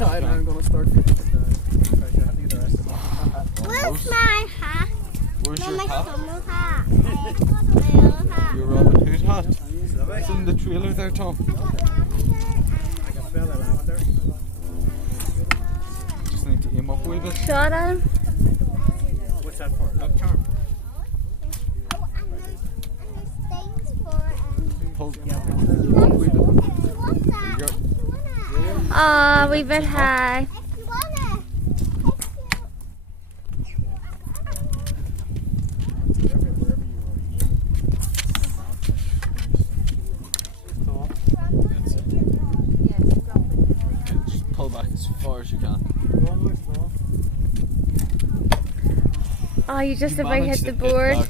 I'm gonna start. Where's my hat? Where's your My hat? summer hat. Your Robin Hood hat. It's in the trailer there, Tom. I can smell the lavender. Just need to aim up a wee bit. Shot at him. What's that for? Look, charm. Pull up a wee bit. There you go. Oh, we bit high. Just pull back as far as you can. Oh, you just about Manage hit the to board. back.